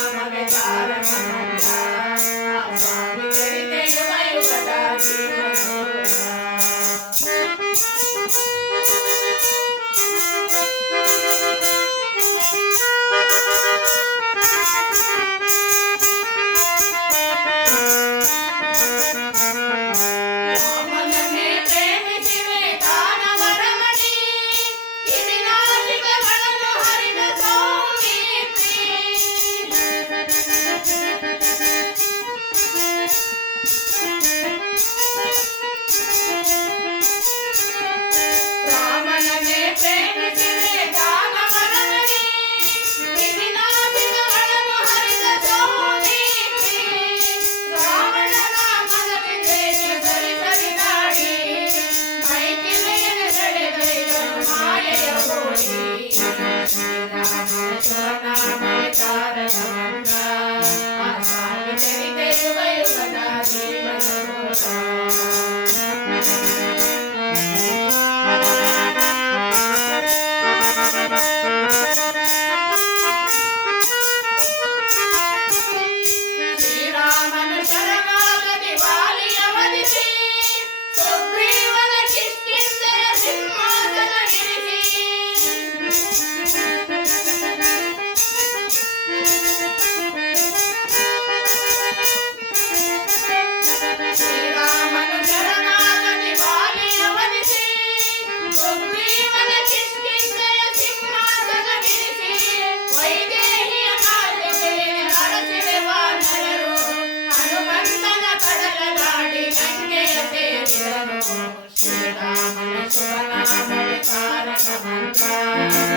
I'm gonna get of of my life.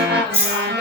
Bye.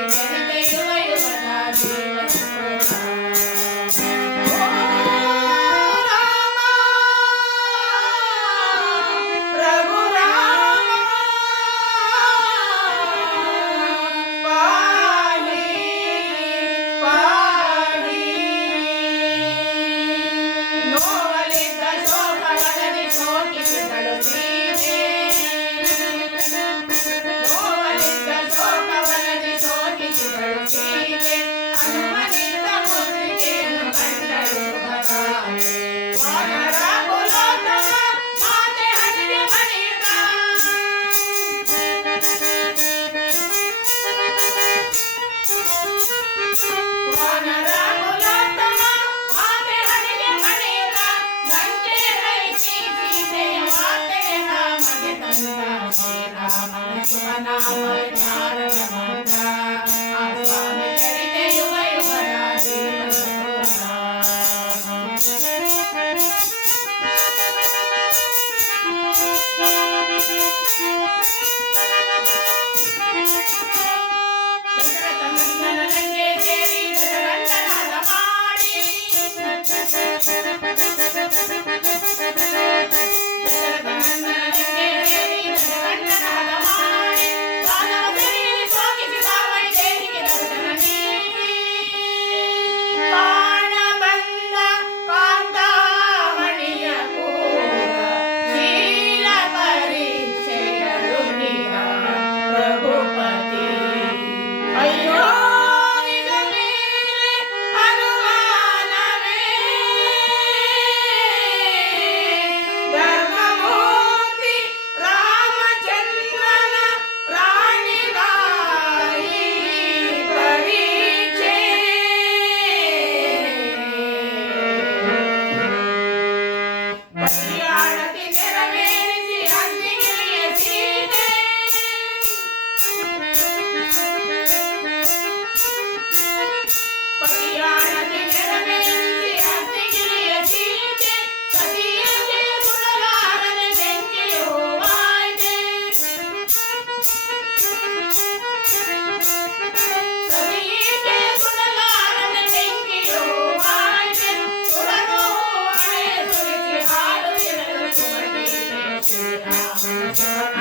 Thank you.